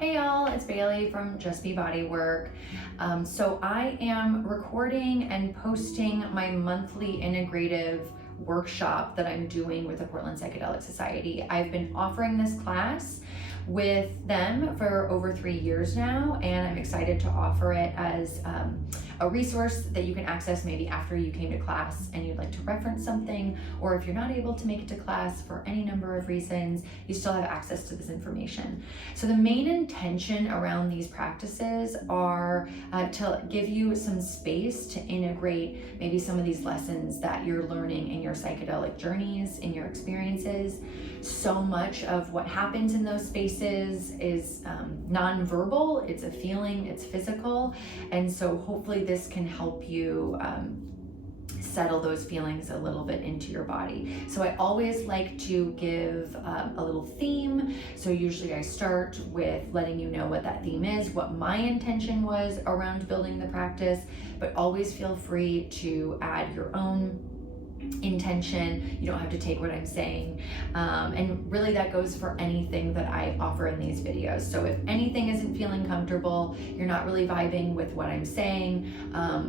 Hey y'all, it's Bailey from JustBBodywork. So I am recording and posting my monthly integrative workshop that I'm doing with the Portland Psychedelic Society. I've been offering this class with them for over 3 years now, and I'm excited to offer it as a resource that you can access maybe after you came to class and you'd like to reference something, or if you're not able to make it to class for any number of reasons, you still have access to this information. So the main intention around these practices are to give you some space to integrate maybe some of these lessons that you're learning in your psychedelic journeys, in your experiences. So much of what happens in those spaces is non-verbal, it's a feeling, it's physical, and so hopefully this can help you settle those feelings a little bit into your body. So I always like to give a little theme. So usually I start with letting you know what that theme is, what my intention was around building the practice, but always feel free to add your own intention. You don't have to take what I'm saying, and really that goes for anything that I offer in these videos. So if anything isn't feeling comfortable, you're not really vibing with what I'm saying,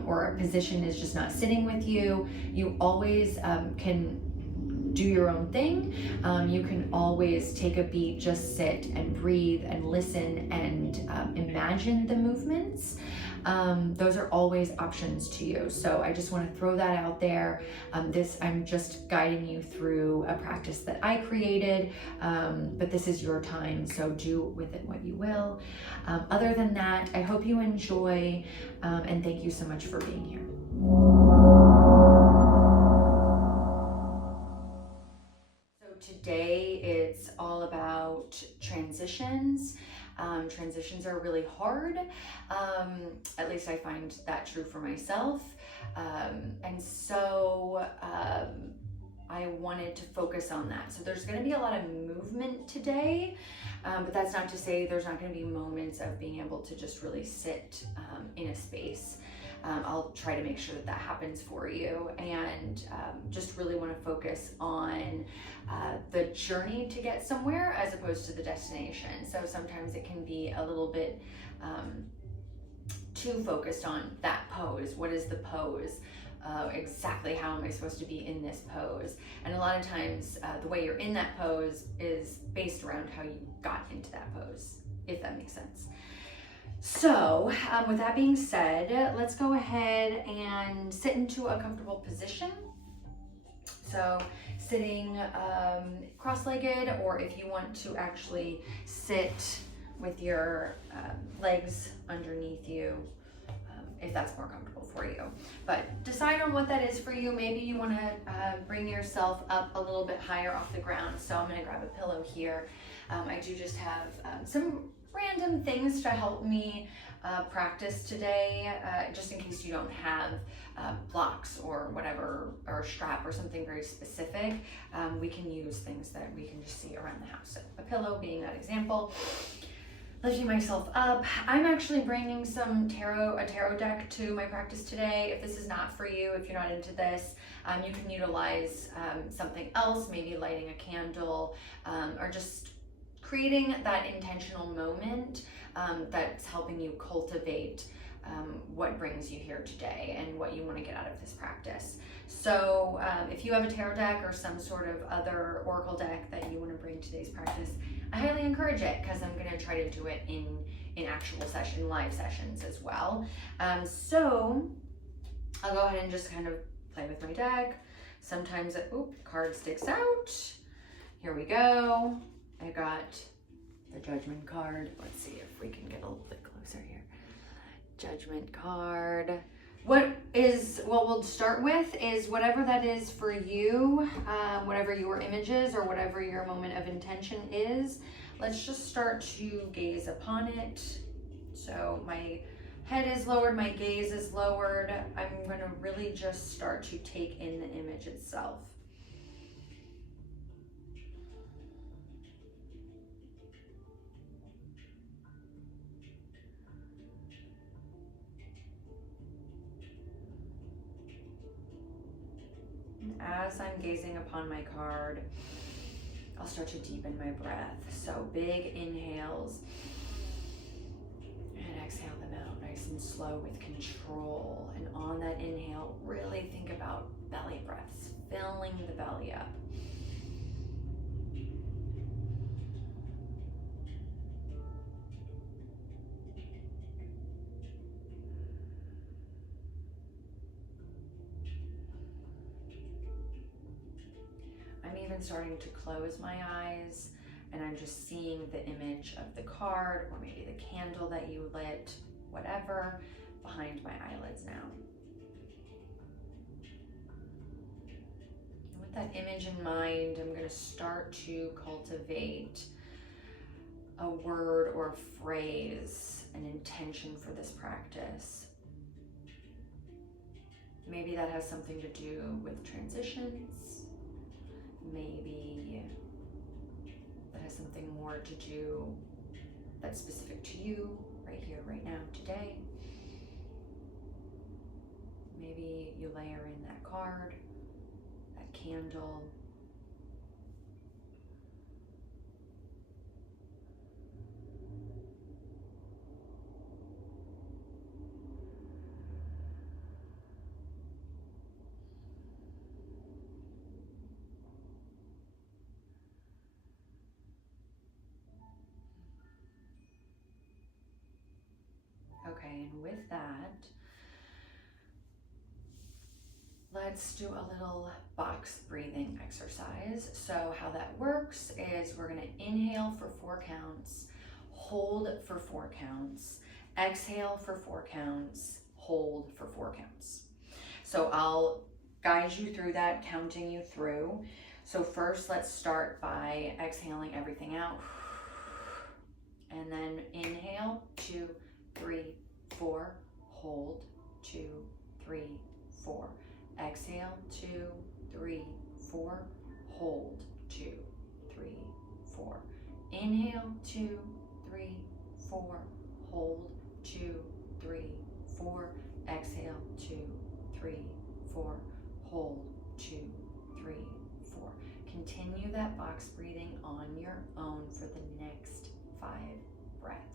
or a position is just not sitting with you, you always can do your own thing. You can always take a beat, just sit and breathe and listen and imagine the movements. Those are always options to you. So I just want to throw that out there. I'm just guiding you through a practice that I created, but this is your time, so do with it what you will. Other than that, I hope you enjoy, and thank you so much for being here. Today it's all about transitions. Transitions are really hard. At least I find that true for myself. And so I wanted to focus on that. So there's going to be a lot of movement today, but that's not to say there's not going to be moments of being able to just really sit in a space. I'll try to make sure that happens for you, and just really want to focus on the journey to get somewhere as opposed to the destination. So sometimes it can be a little bit too focused on that pose. What is the pose? Exactly how am I supposed to be in this pose? And a lot of times the way you're in that pose is based around how you got into that pose, if that makes sense. So with that being said, let's go ahead and sit into a comfortable position. So sitting cross-legged, or if you want to actually sit with your legs underneath you, if that's more comfortable for you. But decide on what that is for you. Maybe you want to bring yourself up a little bit higher off the ground. So I'm going to grab a pillow here. I do just have some random things to help me practice today, just in case you don't have blocks or whatever, or a strap or something very specific. We can use things that we can just see around the house. So a pillow being that example. Lifting myself up. I'm actually bringing a tarot deck to my practice today. If this is not for you, if you're not into this, you can utilize something else, maybe lighting a candle, or just creating that intentional moment that's helping you cultivate what brings you here today and what you want to get out of this practice. So if you have a tarot deck or some sort of other oracle deck that you want to bring to today's practice, I highly encourage it, because I'm going to try to do it in actual live sessions as well. So I'll go ahead and just kind of play with my deck. Sometimes a card sticks out. Here we go. I got the Judgment card. Let's see if we can get a little bit closer here. Judgment card. What we'll start with is whatever that is for you, whatever your image is or whatever your moment of intention is. Let's just start to gaze upon it. So my head is lowered, my gaze is lowered. I'm going to really just start to take in the image itself. As I'm gazing upon my card, I'll start to deepen my breath. So big inhales slow with control. And on that inhale, really think about belly breaths, filling the belly up. I'm even starting to close my eyes, and I'm just seeing the image of the card, or maybe the candle that you lit, whatever, behind my eyelids now. And with that image in mind, I'm going to start to cultivate a word or a phrase, an intention for this practice. Maybe that has something to do with transitions. Maybe that has something more to do that's specific to you right here, right now, today. Maybe you layer in that card, that candle. Okay, and with that, let's do a little box breathing exercise. So how that works is we're gonna inhale for 4 counts, hold for 4 counts, exhale for 4 counts, hold for 4 counts. So I'll guide you through that, counting you through. So first, let's start by exhaling everything out. And then inhale, 2, 3, 4, hold, 2, 3, 4. Exhale, 2, 3, 4, hold, 2, 3, 4. Inhale, 2, 3, 4, hold, 2, 3, 4. Exhale, 2, 3, 4, hold, 2, 3, 4. Continue that box breathing on your own for the next 5 breaths.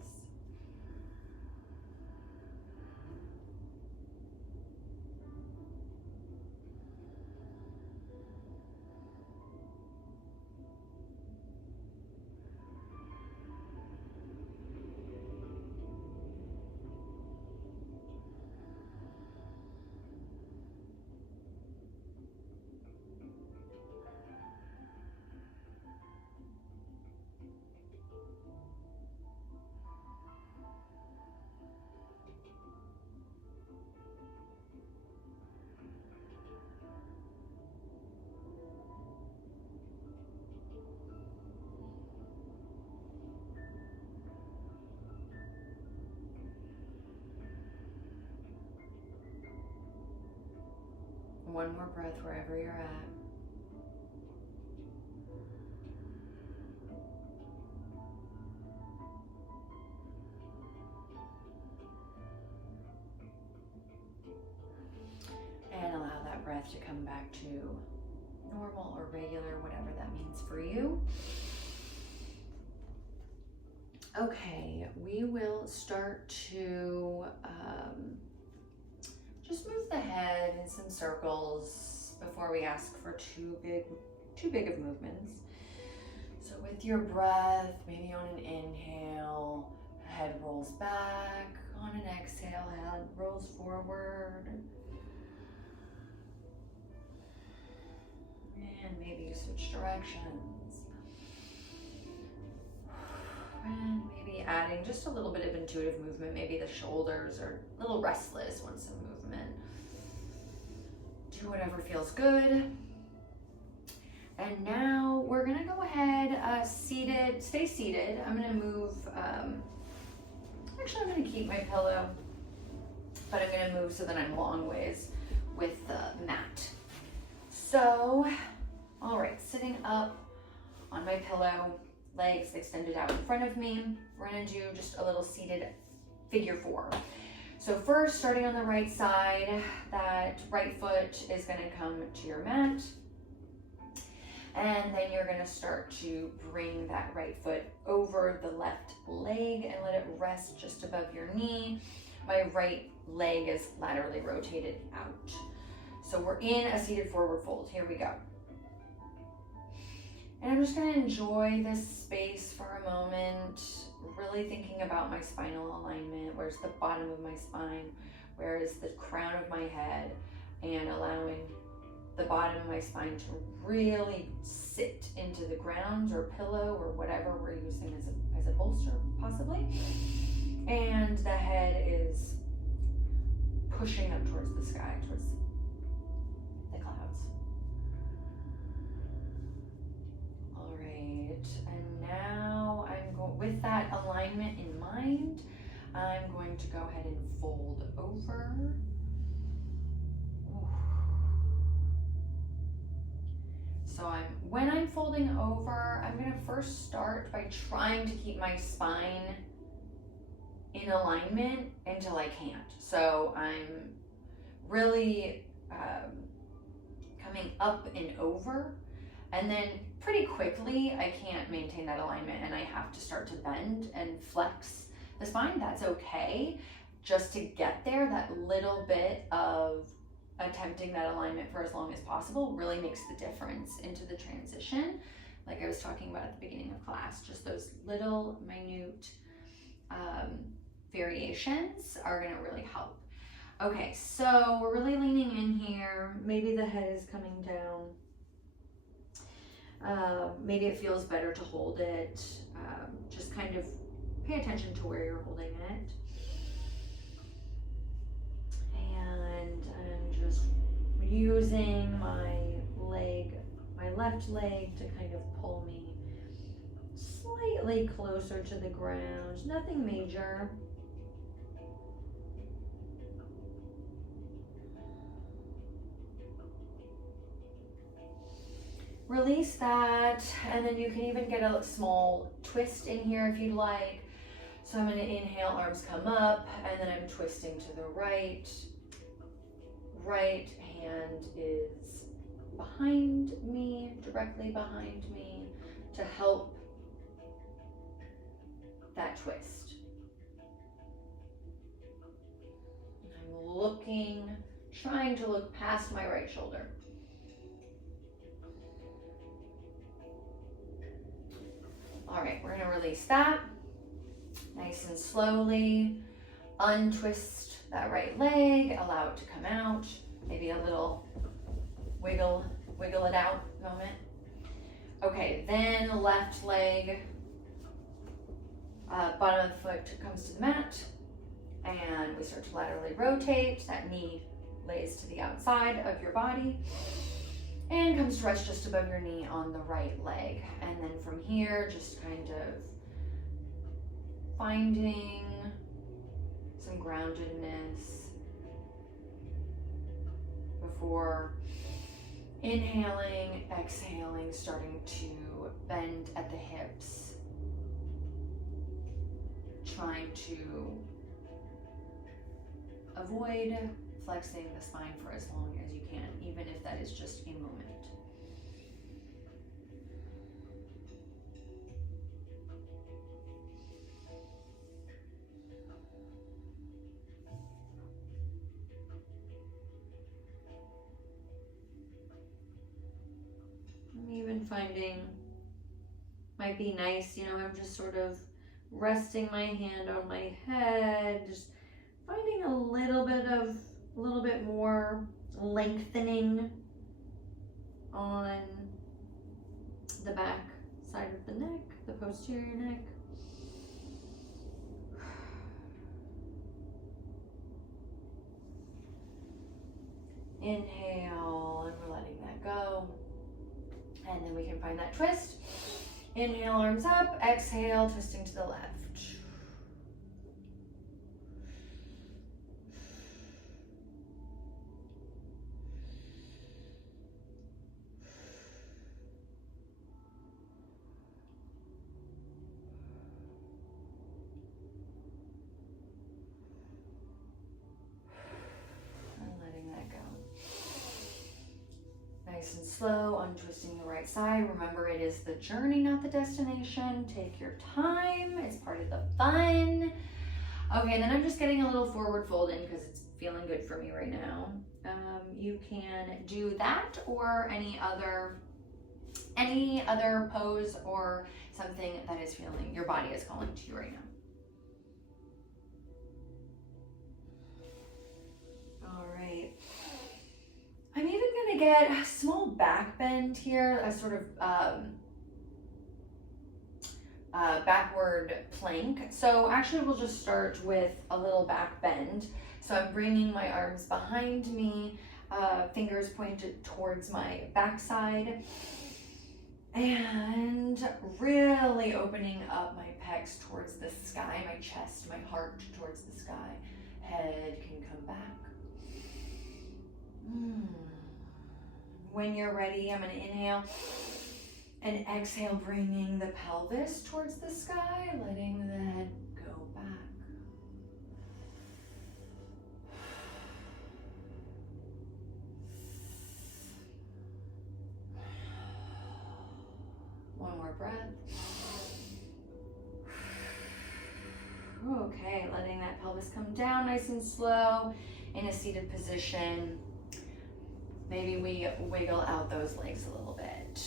One more breath wherever you're at. And allow that breath to come back to normal or regular, whatever that means for you. Okay, we will start to just move the head in some circles before we ask for too big of movements. So with your breath, maybe on an inhale, head rolls back. On an exhale, head rolls forward. And maybe you switch directions. And maybe adding just a little bit of intuitive movement. Maybe the shoulders are a little restless, want some movement. Do whatever feels good. And now we're gonna go ahead, stay seated. I'm gonna move, actually I'm gonna keep my pillow, but I'm gonna move so that I'm long ways with the mat. So, all right, sitting up on my pillow, legs extended out in front of me. We're gonna do just a little seated figure 4. So first, starting on the right side, that right foot is gonna come to your mat. And then you're gonna start to bring that right foot over the left leg and let it rest just above your knee. my right leg is laterally rotated out. So we're in a seated forward fold. Here we go. And I'm just going to enjoy this space for a moment, really thinking about my spinal alignment. Where's the bottom of my spine? Where is the crown of my head? And allowing the bottom of my spine to really sit into the ground or pillow or whatever we're using as a bolster, possibly. And the head is pushing up towards the sky, towards the clouds. All right, and now I'm going, with that alignment in mind, I'm going to go ahead and fold over. So when I'm folding over, I'm gonna first start by trying to keep my spine in alignment until I can't. So I'm really coming up and over, and then pretty quickly I can't maintain that alignment and I have to start to bend and flex the spine. That's okay. Just to get there, that little bit of attempting that alignment for as long as possible really makes the difference into the transition. Like I was talking about at the beginning of class, just those little minute variations are gonna really help. Okay, so we're really leaning in here. Maybe the head is coming down. Maybe it feels better to hold it. Just kind of pay attention to where you're holding it. And I'm just using my left leg to kind of pull me slightly closer to the ground. Nothing major. Release that, and then you can even get a small twist in here if you'd like. So I'm going to inhale, arms come up, and then I'm twisting to the right. Right hand is behind me, directly behind me, to help that twist. I'm looking, trying to look past my right shoulder. All right, we're gonna release that. Nice and slowly untwist that right leg, allow it to come out. Maybe a little wiggle it out moment. Okay, then left leg, bottom of the foot comes to the mat, and we start to laterally rotate. That knee lays to the outside of your body and comes to rest just above your knee on the right leg. And then from here, just kind of finding some groundedness before inhaling, exhaling, starting to bend at the hips, trying to avoid flexing the spine for as long as you can, even if that is just a moment. I'm even finding, might be nice, I'm just sort of resting my hand on my head, just finding a little bit more lengthening on the back side of the neck, the posterior neck. Inhale, and we're letting that go. And then we can find that twist. Inhale, arms up. Exhale, twisting to the left. Nice and slow, untwisting the right side. Remember, it is the journey, not the destination. Take your time. It's part of the fun. Okay, and then I'm just getting a little forward fold in because it's feeling good for me right now. You can do that or any other pose or something that is feeling, your body is calling to you right now. All right. I'm even gonna get a small back bend here, a sort of backward plank. So actually we'll just start with a little back bend. So I'm bringing my arms behind me, fingers pointed towards my backside, and really opening up my pecs towards the sky, my chest, my heart towards the sky. Head can come back. When you're ready, I'm going to inhale and exhale, bringing the pelvis towards the sky, letting the head go back. One more breath. Okay, letting that pelvis come down nice and slow in a seated position. Maybe we wiggle out those legs a little bit.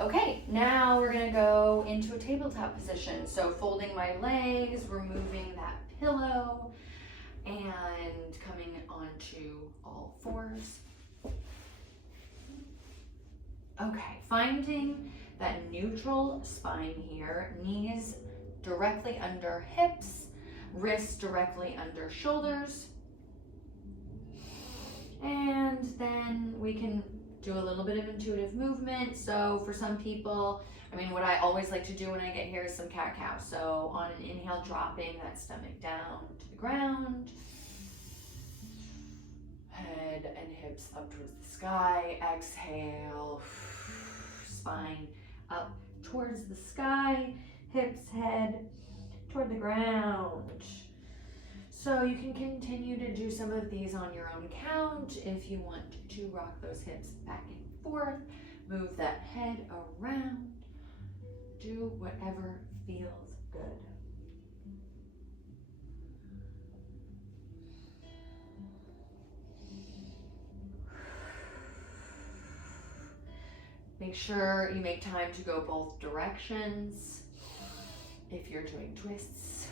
Okay, now we're gonna go into a tabletop position. So folding my legs, removing that pillow, and coming onto all fours. Okay, finding that neutral spine here, knees directly under hips, wrists directly under shoulders. And then we can do a little bit of intuitive movement. So for some people, I mean, what I always like to do when I get here is some cat-cow. So on an inhale, dropping that stomach down to the ground. Head and hips up towards the sky. Exhale, spine up towards the sky. Hips, head toward the ground. So you can continue to do some of these on your own count. If you want to rock those hips back and forth, move that head around, do whatever feels good. Make sure you make time to go both directions if you're doing twists.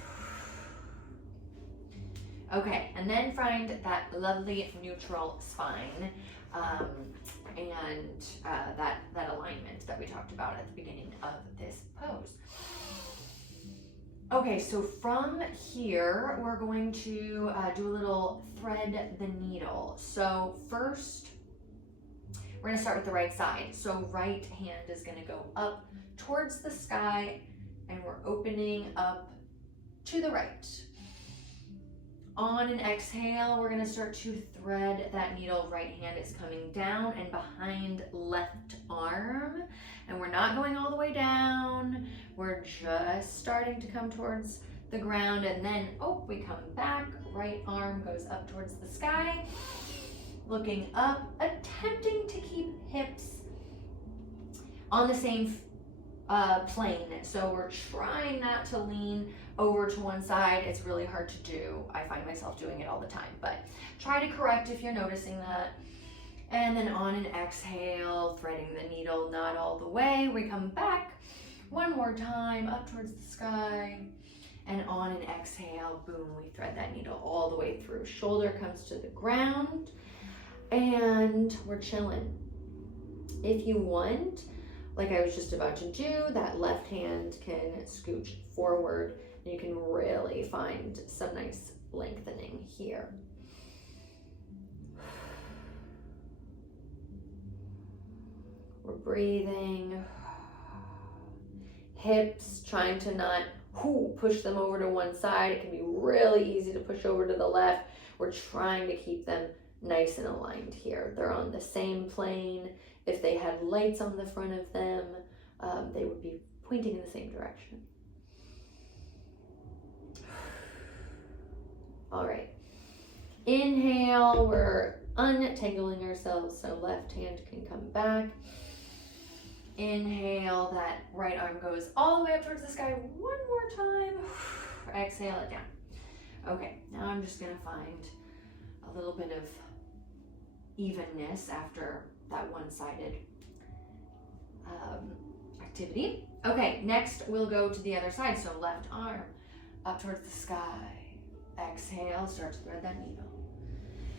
Okay, and then find that lovely neutral spine and that alignment that we talked about at the beginning of this pose. Okay, so from here, we're going to do a little thread the needle. So first, we're gonna start with the right side. So right hand is gonna go up towards the sky, and we're opening up to the right. On an exhale, we're gonna start to thread that needle. Right hand is coming down and behind left arm. And we're not going all the way down. We're just starting to come towards the ground, and then, we come back. Right arm goes up towards the sky. Looking up, attempting to keep hips on the same plane. So we're trying not to lean over to one side. It's really hard to do. I find myself doing it all the time, but try to correct if you're noticing that. And then on an exhale, threading the needle, not all the way. We come back one more time up towards the sky. And on an exhale, boom, we thread that needle all the way through. Shoulder comes to the ground and we're chilling. If you want, like I was just about to do, that left hand can scooch forward. You can really find some nice lengthening here. We're breathing. Hips, trying to not push them over to one side. It can be really easy to push over to the left. We're trying to keep them nice and aligned here. They're on the same plane. If they had lights on the front of them, they would be pointing in the same direction. All right. Inhale, we're untangling ourselves, so left hand can come back. Inhale, that right arm goes all the way up towards the sky one more time. exhale it down. Okay, now I'm just gonna find a little bit of evenness after that one-sided activity. Okay, next we'll go to the other side. So left arm up towards the sky. Exhale, start to thread that needle.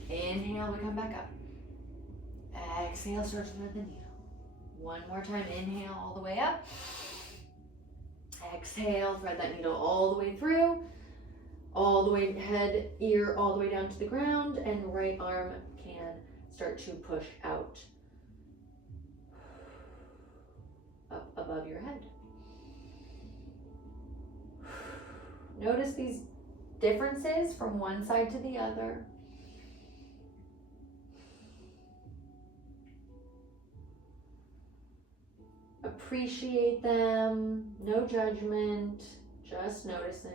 Inhale, we come back up. Exhale, start to thread the needle. One more time, inhale all the way up. Exhale, thread that needle all the way through. All the way, head, ear, all the way down to the ground, and right arm can start to push out up above your head. Notice these differences from one side to the other. Appreciate them, no judgment, just noticing.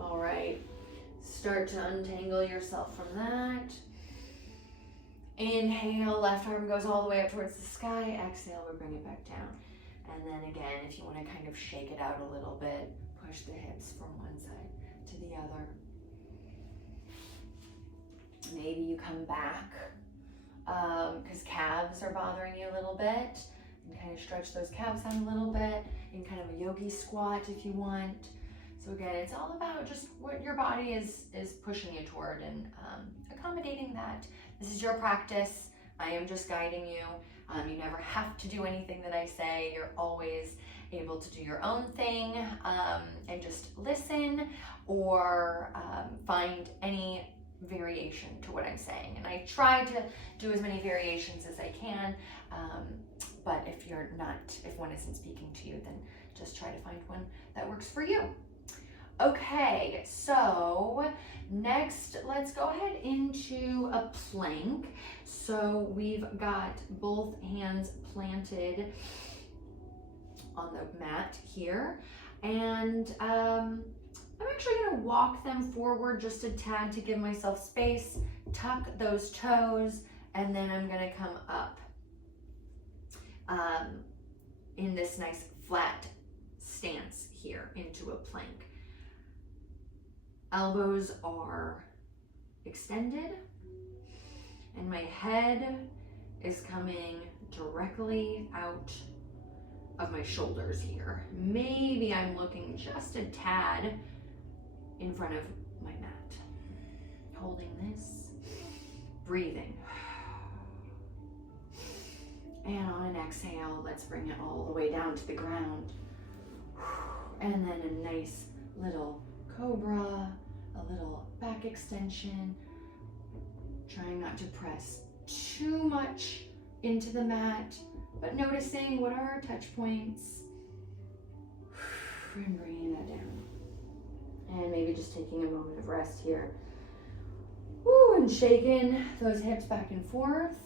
All right, start to untangle yourself from that. Inhale, left arm goes all the way up towards the sky. Exhale, we bring it back down. And then again, if you want to kind of shake it out a little bit, push the hips from one side to the other. Maybe you come back because calves are bothering you a little bit. You can kind of stretch those calves out a little bit. You can kind of a yogi squat if you want. So again, it's all about just what your body is pushing you toward and accommodating that. This is your practice. I am just guiding you. You never have to do anything that I say. You're always able to do your own thing and just listen or find any variation to what I'm saying. And I try to do as many variations as I can, but if one isn't speaking to you, then just try to find one that works for you. Okay, so next let's go ahead into a plank. So we've got both hands planted on the mat here, and I'm actually going to walk them forward just a tad to give myself space, tuck those toes, and then I'm going to come up in this nice flat stance here into a plank. Elbows are extended and my head is coming directly out of my shoulders here. Maybe I'm looking just a tad in front of my mat. Holding this, breathing. And on an exhale, let's bring it all the way down to the ground. And then a nice little cobra, a little back extension, trying not to press too much into the mat, but noticing what are our touch points, and bringing that down. And maybe just taking a moment of rest here. Woo, and shaking those hips back and forth.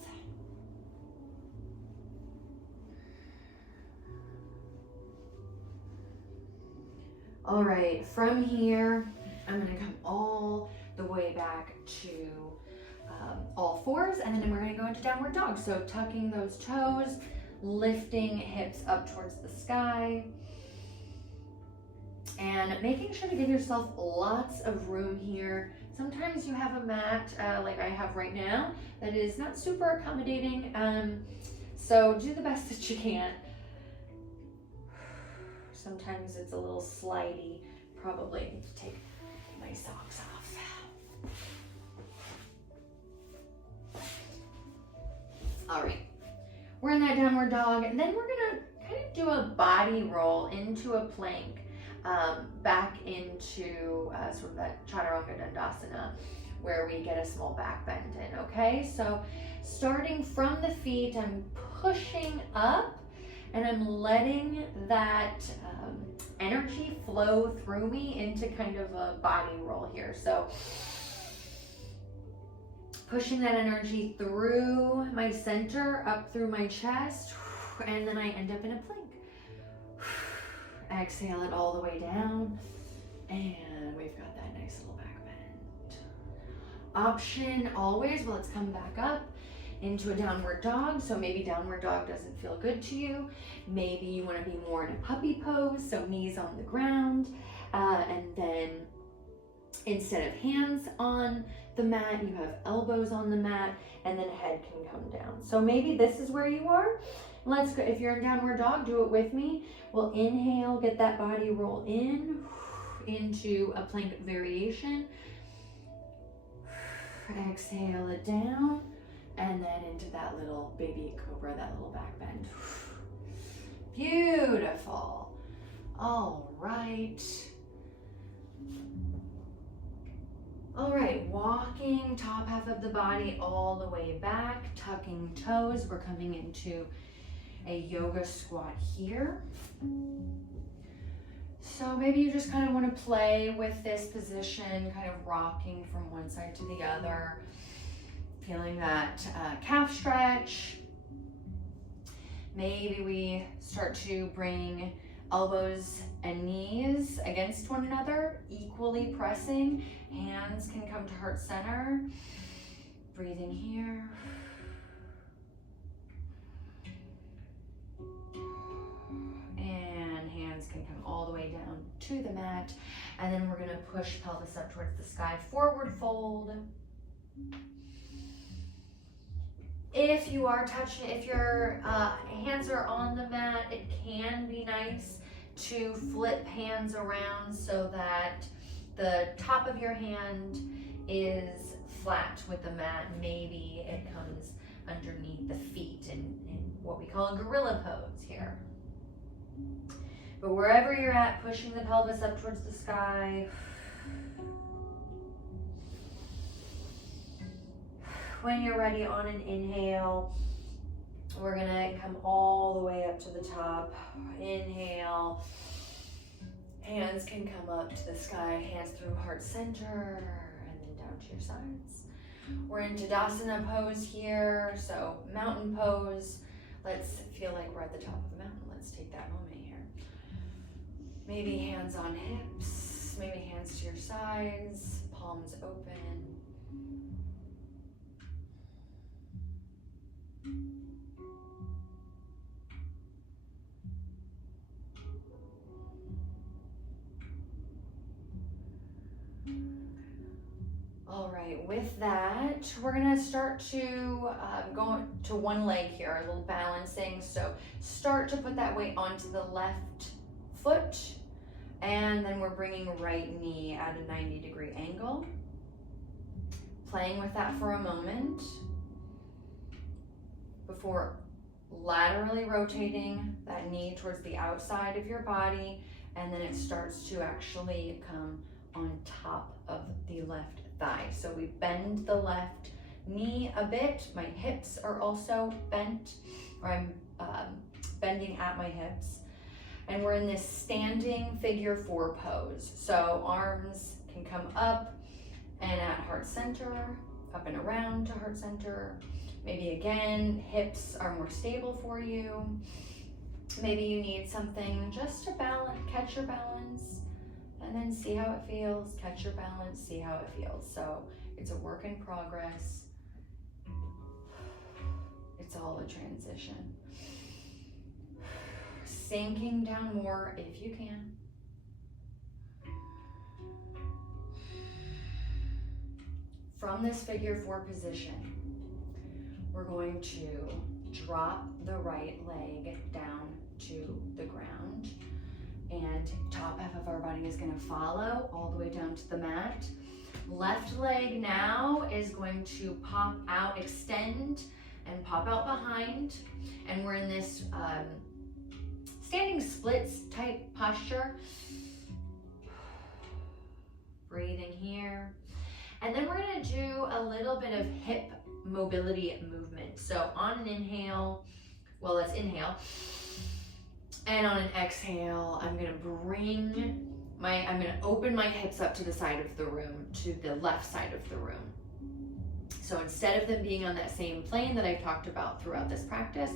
All right, from here, I'm gonna come all the way back to all fours, and then we're gonna go into downward dog. So tucking those toes, lifting hips up towards the sky, and making sure to give yourself lots of room here. Sometimes you have a mat, like I have right now, that is not super accommodating, so do the best that you can. Sometimes it's a little slidey. Probably need to take my socks off. All right, we're in that downward dog, and then we're gonna kind of do a body roll into a plank, back into sort of that Chaturanga Dandasana, where we get a small back bend in, okay? So starting from the feet, I'm pushing up, and I'm letting that energy flow through me into kind of a body roll here. So pushing that energy through my center, up through my chest, and then I end up in a plank. Exhale it all the way down. And we've got that nice little back bend. Option always, well, let's come back up into a downward dog. So maybe downward dog doesn't feel good to you. Maybe you want to be more in a puppy pose, so knees on the ground. And then instead of hands on the mat, you have elbows on the mat, and then head can come down. So maybe this is where you are. Let's go. If you're in downward dog, do it with me. We'll inhale, get that body roll in into a plank variation. Exhale it down, and then into that little baby cobra, that little back bend. Beautiful. All right. All right, walking top half of the body all the way back, tucking toes. We're coming into a yoga squat here. So maybe you just kind of want to play with this position, kind of rocking from one side to the other, feeling that calf stretch. Maybe we start to bring elbows and knees against one another, equally pressing. Hands can come to heart center. Breathing here. And hands can come all the way down to the mat. And then we're gonna push pelvis up towards the sky, forward fold. If you are touching, if your hands are on the mat, it can be nice to flip hands around so that the top of your hand is flat with the mat. Maybe it comes underneath the feet in what we call a gorilla pose here. But wherever you're at, pushing the pelvis up towards the sky. When you're ready on an inhale, we're gonna come all the way up to the top. Inhale. Hands can come up to the sky, hands through heart center, and then down to your sides. We're in Tadasana pose here, so mountain pose. Let's feel like we're at the top of the mountain. Let's take that moment here. Maybe hands on hips, maybe hands to your sides, palms open. All right, with that, we're gonna start to go to one leg here, a little balancing. So start to put that weight onto the left foot, and then we're bringing right knee at a 90-degree angle. Playing with that for a moment before laterally rotating that knee towards the outside of your body, and then it starts to actually come on top of the left thigh. So we bend the left knee a bit. My hips are also bent, or I'm bending at my hips. And we're in this standing figure 4 pose. So arms can come up and at heart center, up and around to heart center. Maybe again, hips are more stable for you. Maybe you need something just to balance, catch your balance, and then see how it feels. Catch your balance, see how it feels. So it's a work in progress. It's all a transition. Sinking down more if you can. From this figure 4 position, we're going to drop the right leg down to the ground, and top half of our body is going to follow all the way down to the mat. Left leg now is going to pop out, extend, and pop out behind, and we're in this standing splits type posture. Breathing here. And then we're going to do a little bit of hip mobility movement. So on an inhale, well, let's inhale. And on an exhale, I'm going to open my hips up to the side of the room, to the left side of the room. So instead of them being on that same plane that I've talked about throughout this practice,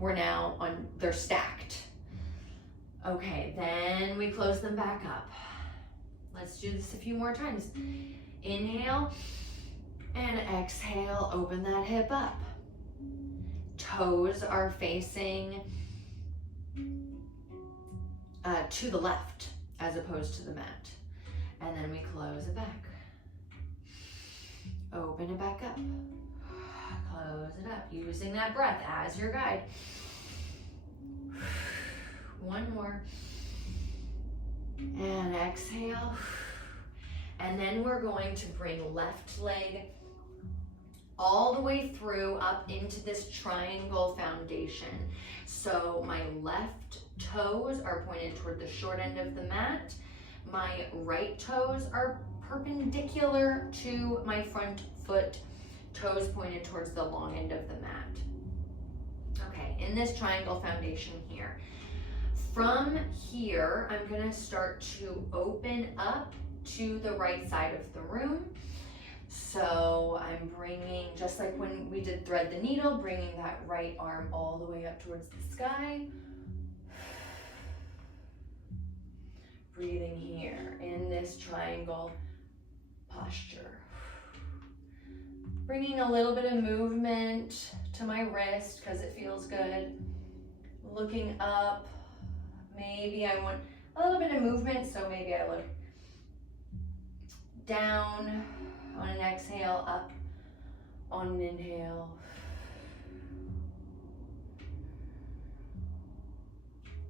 they're stacked. Okay, then we close them back up. Let's do this a few more times. Inhale and exhale, open that hip up. Toes are facing to the left as opposed to the mat. And then we close it back. Open it back up. Close it up, using that breath as your guide. One more. And exhale. And then we're going to bring left leg all the way through up into this triangle foundation. So my left toes are pointed toward the short end of the mat. My right toes are perpendicular to my front foot, toes pointed towards the long end of the mat. Okay, in this triangle foundation here. From here, I'm gonna start to open up to the right side of the room. So I'm bringing, just like when we did thread the needle, bringing that right arm all the way up towards the sky. Breathing here in this triangle posture. Bringing a little bit of movement to my wrist because it feels good. Looking up, maybe I want a little bit of movement, so maybe I look down on an exhale, up on an inhale.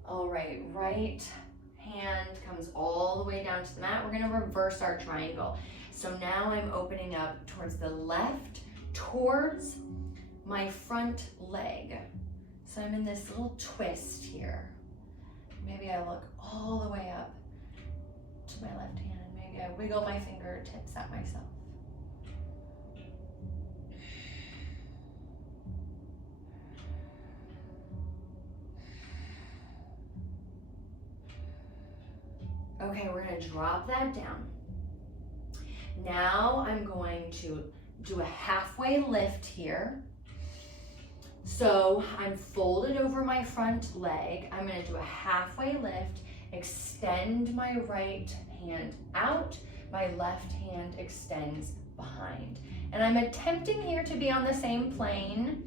All right, right hand comes all the way down to the mat. We're gonna reverse our triangle. So now I'm opening up towards the left, towards my front leg. So I'm in this little twist here. Maybe I look all the way up to my left hand. Maybe I wiggle my fingertips at myself. Okay, we're gonna drop that down. Now I'm going to do a halfway lift here. So I'm folded over my front leg. I'm gonna do a halfway lift, extend my right hand out, my left hand extends behind. And I'm attempting here to be on the same plane.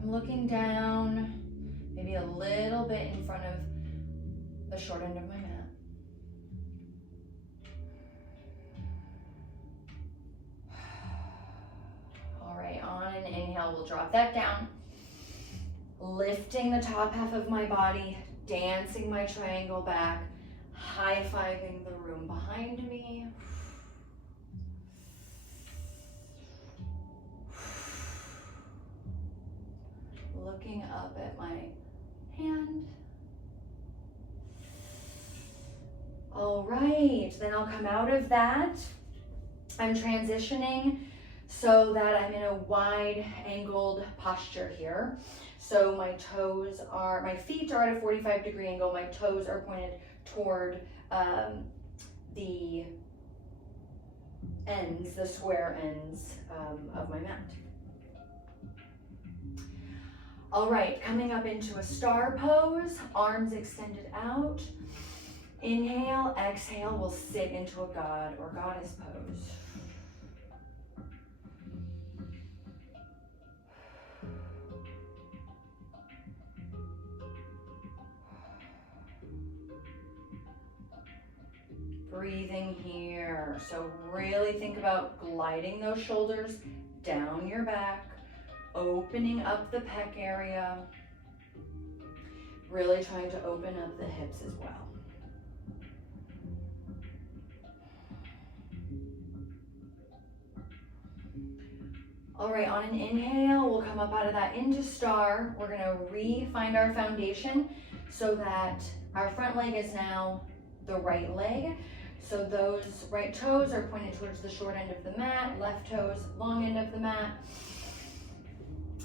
I'm looking down, maybe a little bit in front of the short end of my mat. All right, on an inhale, we'll drop that down. Lifting the top half of my body, dancing my triangle back, high-fiving the room behind me. Looking up at my hand. All right, then I'll come out of that. I'm transitioning so that I'm in a wide angled posture here. So my feet are at a 45-degree angle. My toes are pointed toward the ends, the square ends of my mat. All right, coming up into a star pose, arms extended out. Inhale, exhale, we'll sit into a god or goddess pose. Breathing here. So really think about gliding those shoulders down your back, opening up the pec area, really trying to open up the hips as well. All right, on an inhale, we'll come up out of that into star. We're gonna re-find our foundation so that our front leg is now the right leg. So those right toes are pointed towards the short end of the mat, left toes, long end of the mat.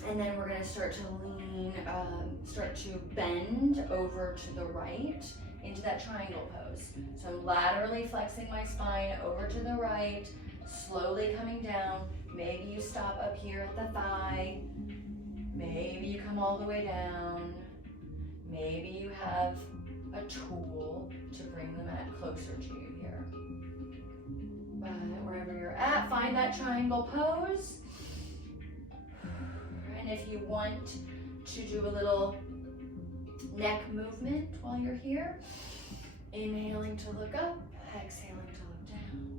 And then we're gonna start to lean, start to bend over to the right into that triangle pose. So I'm laterally flexing my spine over to the right, slowly coming down. Maybe you stop up here at the thigh. Maybe you come all the way down. Maybe you have a tool to bring the mat closer to you here. But wherever you're at, find that triangle pose. And if you want to do a little neck movement while you're here, inhaling to look up, exhaling to look down.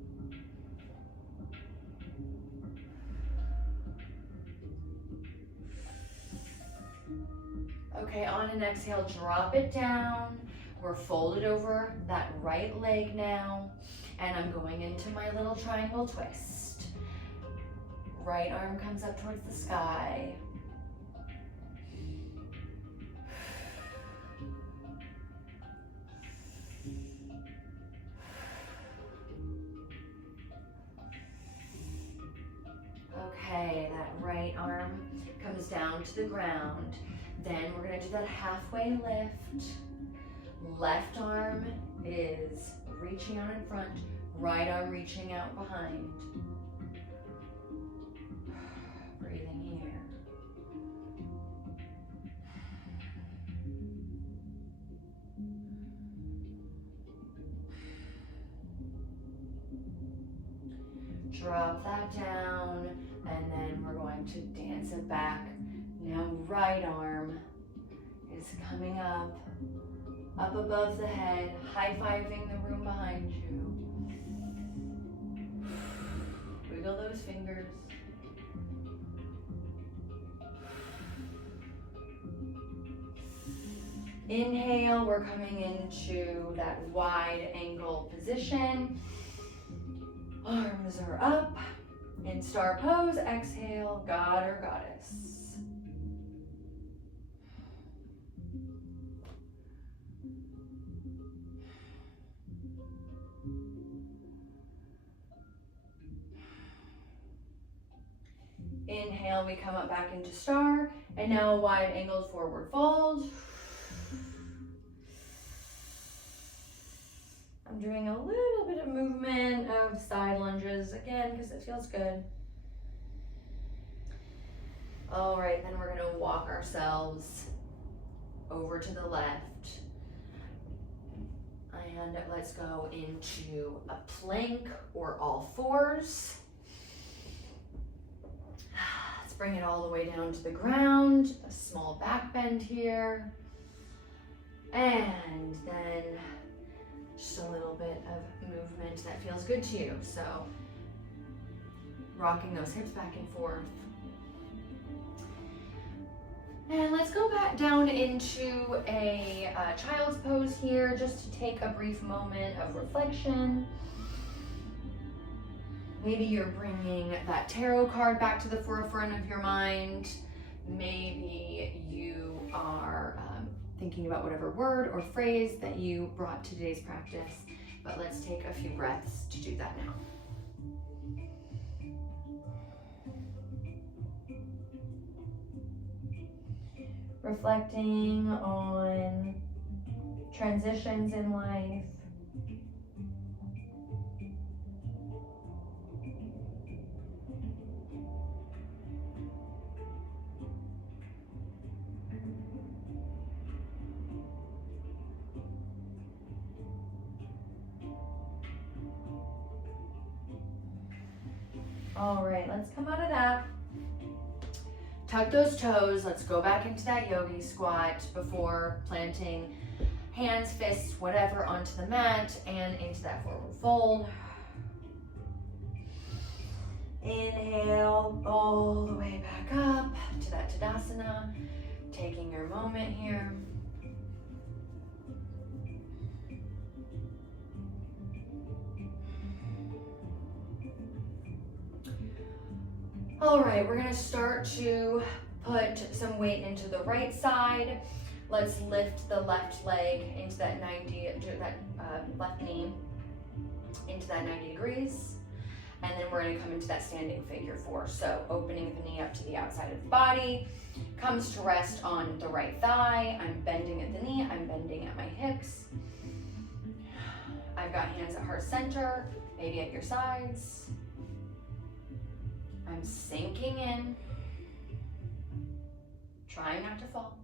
Okay, on an exhale, drop it down. We're folded over that right leg now, and I'm going into my little triangle twist. Right arm comes up towards the sky. Okay, that right arm comes down to the ground. Then we're gonna do that halfway lift. Left arm is reaching out in front, right arm reaching out behind. Breathing here. Drop that down, and then we're going to dance it back. Now right arm is coming up above the head, high-fiving the room behind you. Wiggle those fingers. Inhale, we're coming into that wide angle position. Arms are up. In star pose, exhale, God or Goddess. Inhale, we come up back into star, and now a wide angled forward fold. I'm doing a little bit of movement of side lunges again because it feels good. All right, then we're gonna walk ourselves over to the left. And let's go into a plank or all fours. Let's bring it all the way down to the ground. A small back bend here. And then just a little bit of movement that feels good to you. So rocking those hips back and forth. And let's go back down into a child's pose here, just to take a brief moment of reflection. Maybe you're bringing that tarot card back to the forefront of your mind. Maybe you are thinking about whatever word or phrase that you brought to today's practice. But let's take a few breaths to do that now. Reflecting on transitions in life. All right, let's come out of that. Tuck those toes. Let's go back into that yogi squat before planting hands, fists, whatever onto the mat and into that forward fold. Inhale all the way back up to that Tadasana. Taking your moment here. All right, we're gonna start to put some weight into the right side. Let's lift the left leg into that 90, left knee into that 90 degrees. And then we're gonna come into that standing figure four. So opening the knee up to the outside of the body, comes to rest on the right thigh. I'm bending at the knee, I'm bending at my hips. I've got hands at heart center, maybe at your sides. I'm sinking in. trying not to fall.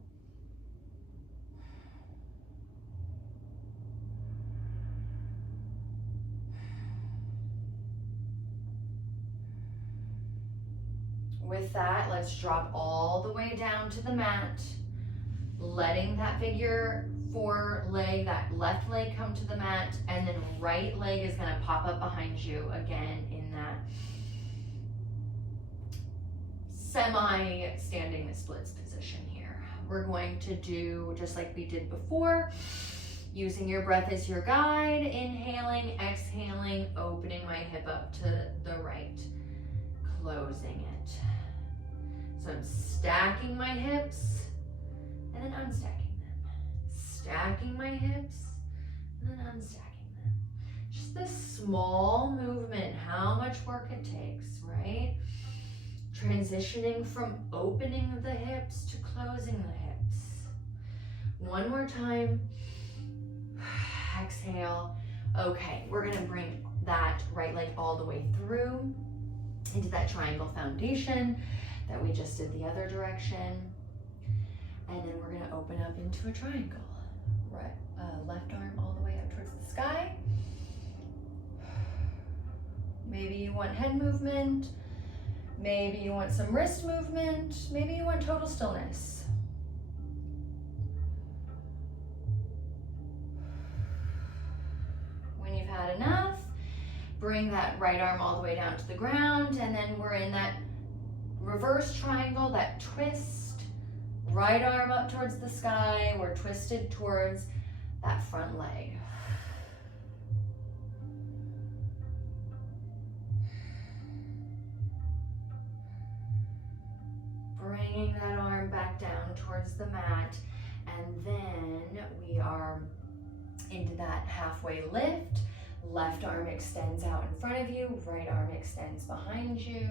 With that, let's drop all the way down to the mat, letting that figure 4 leg, that left leg come to the mat, and then right leg is gonna pop up behind you again in that semi-standing splits position here. We're going to do just like we did before, using your breath as your guide, inhaling, exhaling, opening my hip up to the right, closing it. So I'm stacking my hips and then unstacking them. Stacking my hips and then unstacking them. Just this small movement, how much work it takes, right? Transitioning from opening the hips to closing the hips. One more time. Exhale. Okay, we're gonna bring that right leg all the way through into that triangle foundation that we just did the other direction. And then we're gonna open up into a triangle. Right, left arm all the way up towards the sky. Maybe you want head movement. Maybe you want some wrist movement. Maybe you want total stillness. When you've had enough, bring that right arm all the way down to the ground, and then we're in that reverse triangle, that twist. Right arm up towards the sky. We're twisted towards that front leg. Bringing that arm back down towards the mat, and then we are into that halfway lift. Left arm extends out in front of you, right arm extends behind you.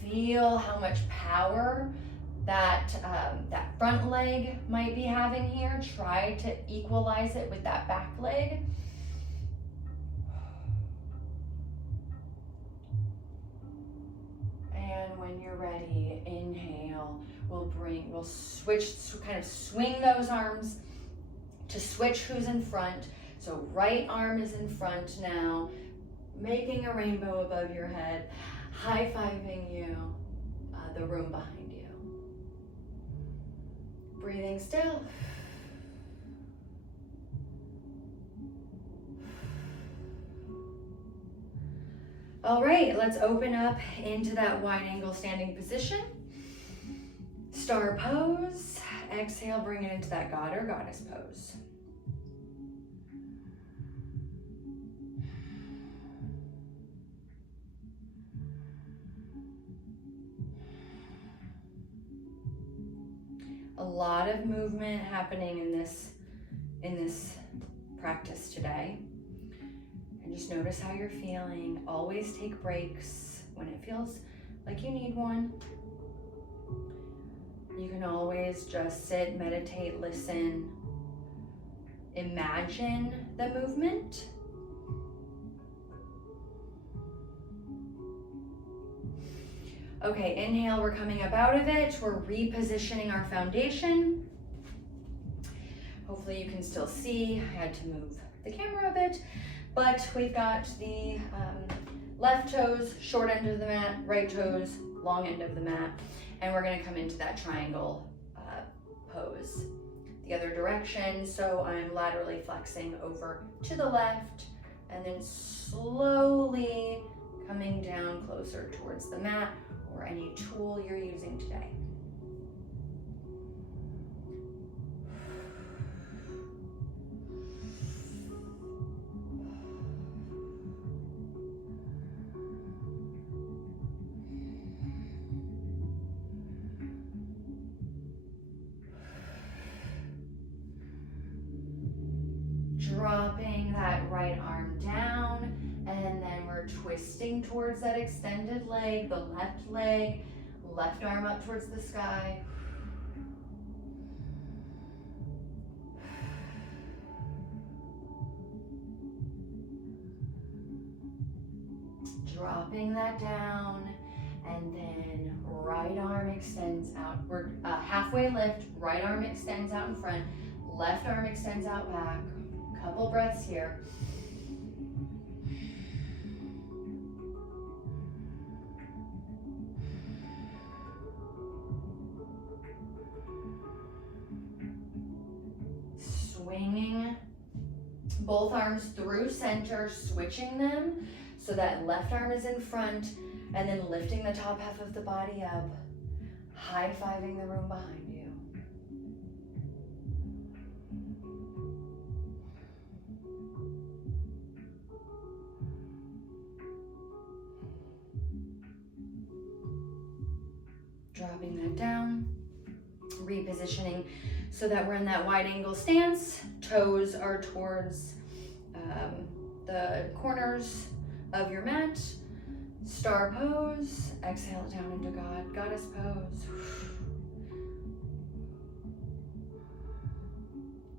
Feel how much power that front leg might be having here. Try to equalize it with that back leg. And when you're ready, inhale. We'll switch, kind of swing those arms to switch who's in front. So right arm is in front now, making a rainbow above your head, high-fiving you, the room behind you. Breathing still. All right, let's open up into that wide angle standing position. Star pose. Exhale, bring it into that God or Goddess pose. A lot of movement happening in this practice today. And just notice how you're feeling. Always take breaks when it feels like you need one. You can always just sit, meditate, listen, imagine the movement. Okay, inhale, we're coming up out of it. We're repositioning our foundation. Hopefully you can still see. I had to move the camera a bit, but we've got the left toes, short end of the mat, right toes, long end of the mat. And we're gonna come into that triangle pose the other direction. So I'm laterally flexing over to the left and then slowly coming down closer towards the mat or any tool you're using today. Dropping that right arm down, and then we're twisting towards that extended leg, the left leg, left arm up towards the sky. Dropping that down, And then right arm extends outward, halfway lift, right arm extends out in front, left arm extends out back. Couple breaths here. Swinging both arms through center, switching them so that left arm is in front, and then lifting the top half of the body up, high-fiving the room behind you. Dropping that down, repositioning so that we're in that wide angle stance. Toes are towards the corners of your mat. Star pose. Exhale down into goddess pose.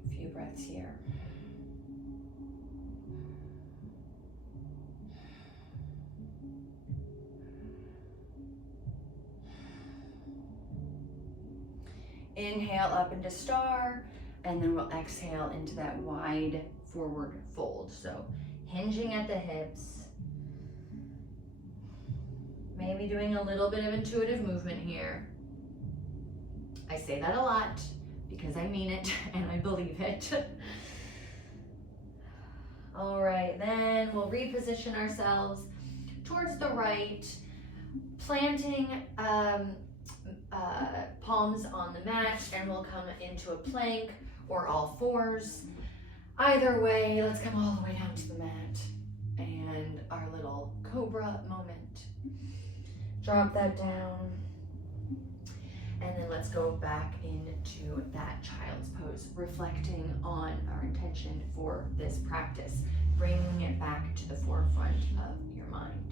A few breaths here. Inhale up into star, and then we'll exhale into that wide forward fold. So hinging at the hips. Maybe doing a little bit of intuitive movement here. I say that a lot because I mean it and I believe it. All right, then we'll reposition ourselves towards the right, planting palms on the mat, and we'll come into a plank or all fours. Either way, let's come all the way down to the mat and our little cobra moment. Drop that down, and then let's go back into that child's pose, reflecting on our intention for this practice, bringing it back to the forefront of your mind.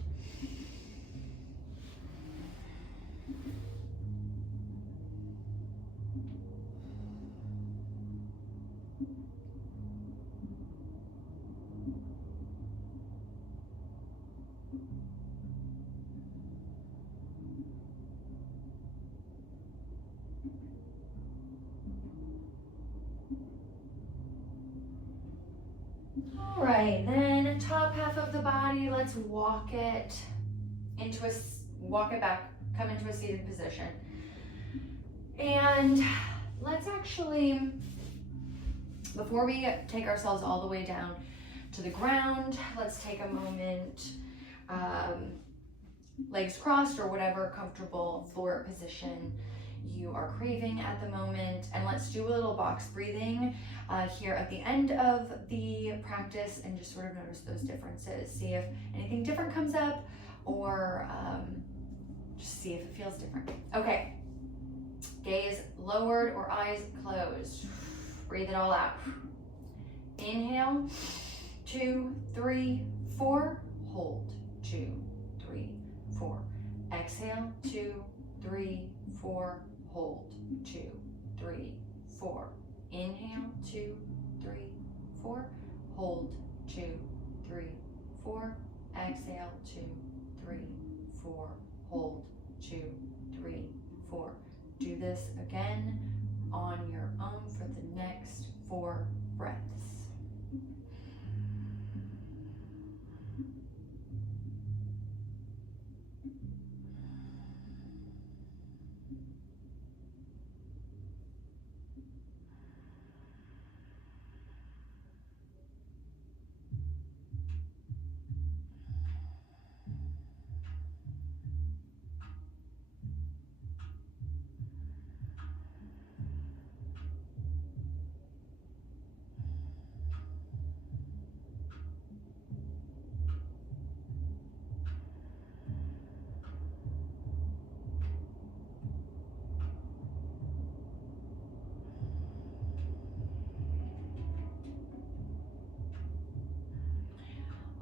All right, then top half of the body, let's walk it back, come into a seated position. And let's actually, before we take ourselves all the way down to the ground, let's take a moment, legs crossed or whatever comfortable floor position you are craving at the moment. And let's do a little box breathing here at the end of the practice, and just sort of notice those differences. See if anything different comes up, or just see if it feels different. Okay, gaze lowered or eyes closed. Breathe it all out. Inhale, 2, 3, 4, hold, 2, 3, 4. Exhale, 2, 3, 4, hold, 2, 3, 4. Inhale, 2, 3, 4, hold, 2, 3, 4. Exhale, 2, 3, 4, hold, 2, 3, 4. Do this again on your own for the next 4 breaths.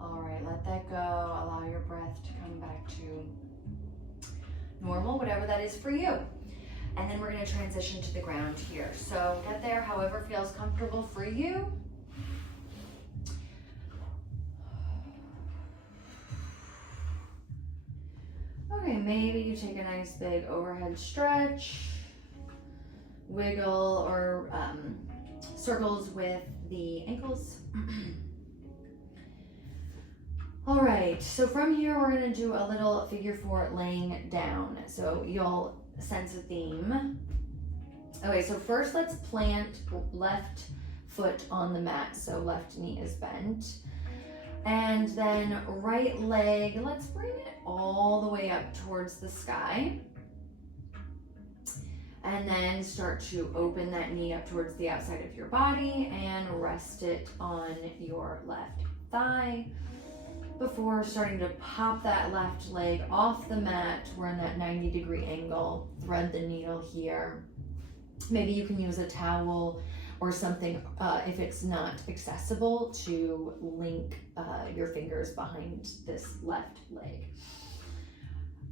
All right, let that go. Allow your breath to come back to normal, whatever that is for you. And then we're going to transition to the ground here. So get there however feels comfortable for you. Okay, maybe you take a nice big overhead stretch, wiggle or circles with the ankles. All right, so from here we're gonna do a little figure 4 laying down. So you'll sense a theme. Okay, so first let's plant left foot on the mat. So left knee is bent. And then right leg, let's bring it all the way up towards the sky. And then start to open that knee up towards the outside of your body and rest it on your left thigh before starting to pop that left leg off the mat. We're in that 90-degree angle. Thread the needle here. Maybe you can use a towel or something if it's not accessible to link your fingers behind this left leg.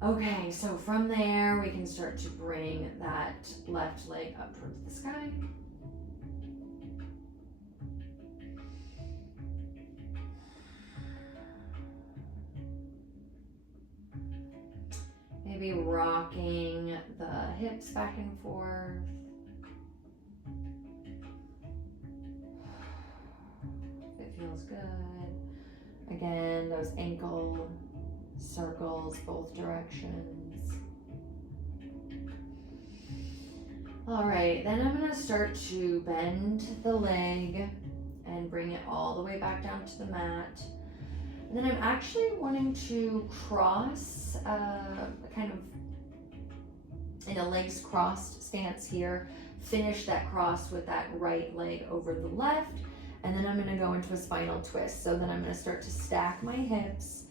Okay, so from there we can start to bring that left leg up towards the sky. Maybe rocking the hips back and forth. It feels good. Again, those ankle circles both directions. All right, then I'm gonna start to bend the leg and bring it all the way back down to the mat. And then I'm actually wanting to cross, kind of in a legs crossed stance here. Finish that cross with that right leg over the left. And then I'm gonna go into a spinal twist. So then I'm gonna start to stack my hips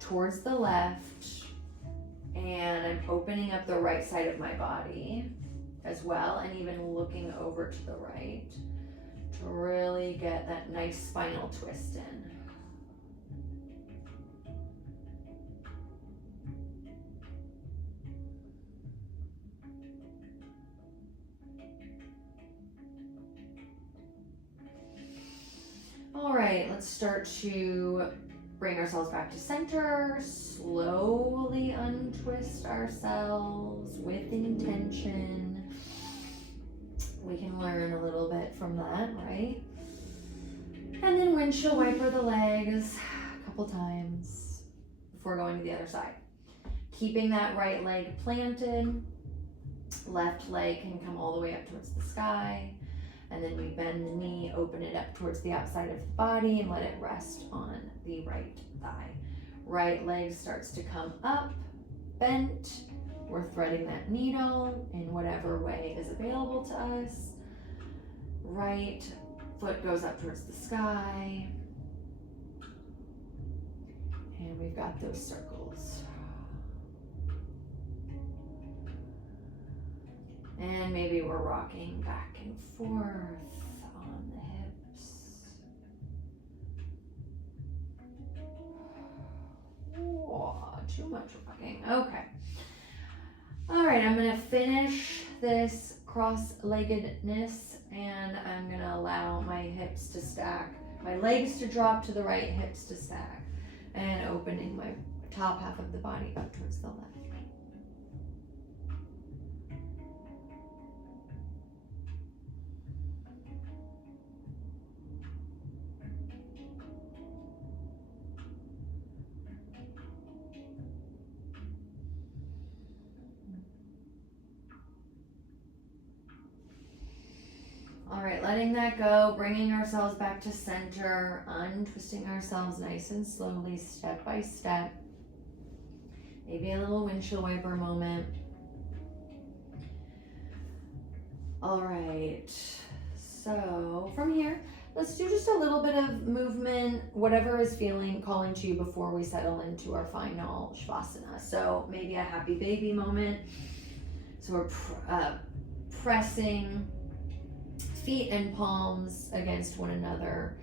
towards the left. And I'm opening up the right side of my body as well. And even looking over to the right to really get that nice spinal twist in. All right, let's start to bring ourselves back to center, slowly untwist ourselves with intention. We can learn a little bit from that, right? And then windshield wiper the legs a couple times before going to the other side. Keeping that right leg planted, left leg can come all the way up towards the sky. And then we bend the knee, open it up towards the outside of the body and let it rest on the right thigh. Right leg starts to come up, bent. We're threading that needle in whatever way is available to us. Right foot goes up towards the sky. And we've got those circles. And maybe we're rocking back and forth on the hips. Whoa, too much rocking. Okay. All right, I'm gonna finish this cross-leggedness and I'm gonna allow my hips to stack, my legs to drop to the right, hips to stack, and opening my top half of the body up towards the left. All right, letting that go, bringing ourselves back to center, untwisting ourselves nice and slowly, step by step. Maybe a little windshield wiper moment. All right, so from here, let's do just a little bit of movement, whatever is calling to you before we settle into our final Shavasana. So maybe a happy baby moment. So we're pressing feet and palms against one another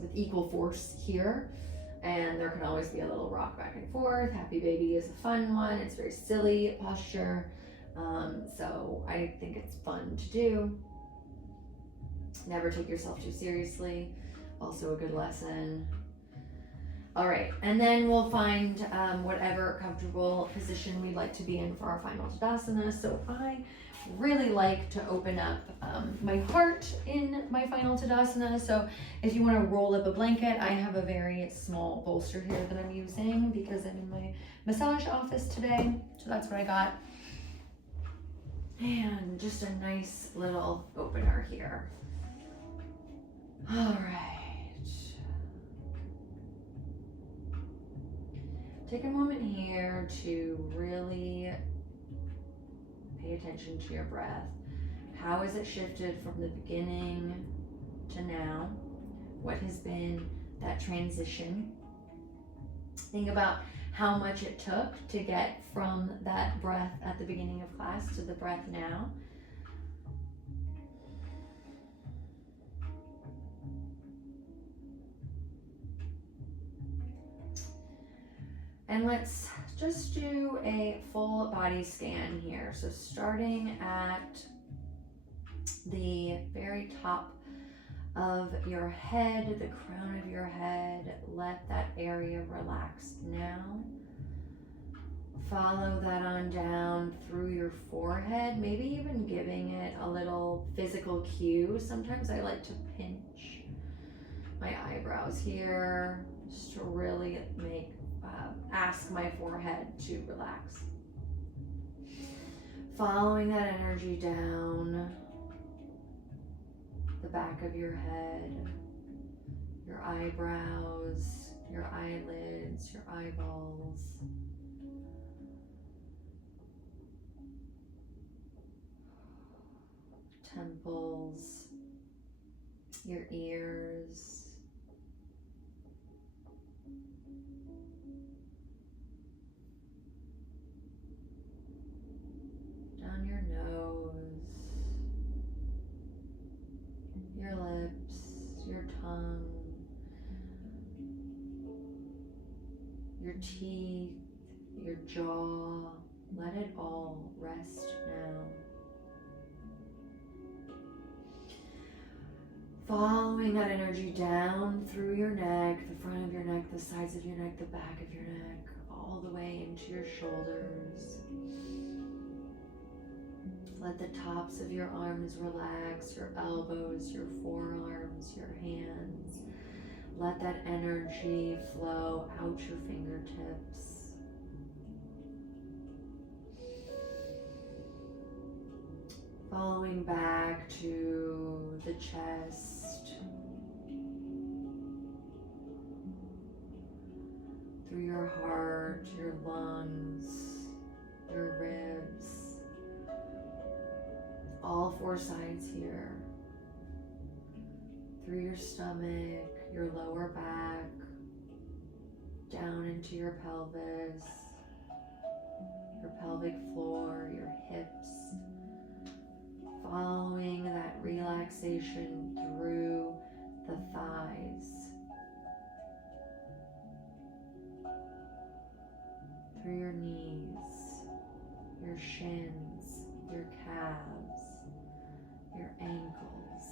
with equal force here. And there can always be a little rock back and forth. Happy baby is a fun one. It's very silly posture. So I think it's fun to do. Never take yourself too seriously. Also a good lesson. All right, and then we'll find whatever comfortable position we'd like to be in for our final Tadasana. So I really like to open up my heart in my final Tadasana. So if you want to roll up a blanket, I have a very small bolster here that I'm using because I'm in my massage office today. So that's what I got. And just a nice little opener here. All right. Take a moment here to really pay attention to your breath. How has it shifted from the beginning to now? What has been that transition? Think about how much it took to get from that breath at the beginning of class to the breath now. And let's just do a full body scan here. So starting at the very top of your head, the crown of your head, let that area relax now. Follow that on down through your forehead, maybe even giving it a little physical cue. Sometimes I like to pinch my eyebrows here, just to really ask my forehead to relax. Following that energy down the back of your head, your eyebrows, your eyelids, your eyeballs, temples, your ears, down your nose, your lips, your tongue, your teeth, your jaw. Let it all rest now. Following that energy down through your neck, the front of your neck, the sides of your neck, the back of your neck, all the way into your shoulders. Let the tops of your arms relax, your elbows, your forearms, your hands. Let that energy flow out your fingertips. Following back to the chest, through your heart, your lungs, your ribs, all four sides here, through your stomach, your lower back, down into your pelvis, your pelvic floor, your hips, following that relaxation through the thighs, through your knees, your shins, your calves, your ankles,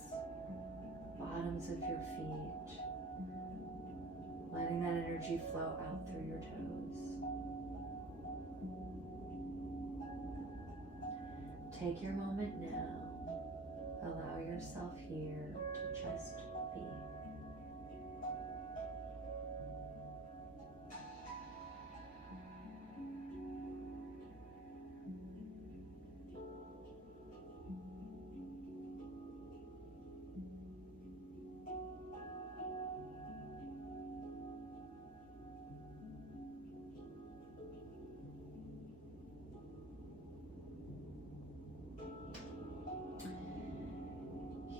bottoms of your feet, letting that energy flow out through your toes. Take your moment now. Allow yourself here to just be.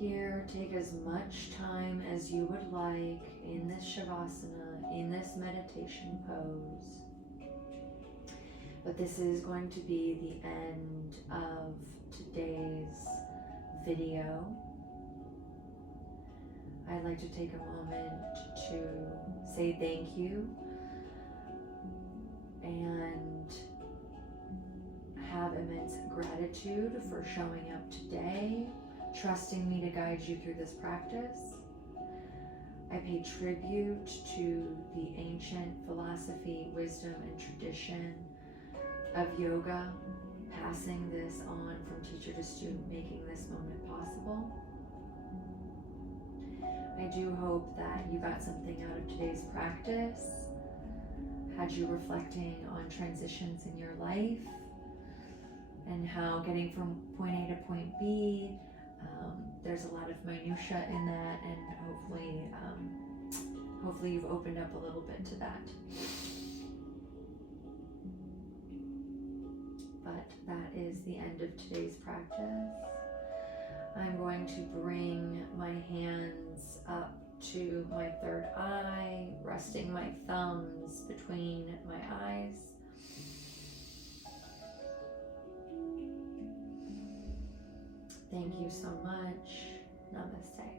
Here, take as much time as you would like in this Shavasana, in this meditation pose. But this is going to be the end of today's video. I'd like to take a moment to say thank you and have immense gratitude for showing up today, trusting me to guide you through this practice. I pay tribute to the ancient philosophy, wisdom, and tradition of yoga, passing this on from teacher to student, making this moment possible. I do hope that you got something out of today's practice, had you reflecting on transitions in your life and how getting from point A to point B, there's a lot of minutia in that, and hopefully you've opened up a little bit to that. But that is the end of today's practice. I'm going to bring my hands up to my third eye, resting my thumbs between my eyes. Thank you so much. Namaste.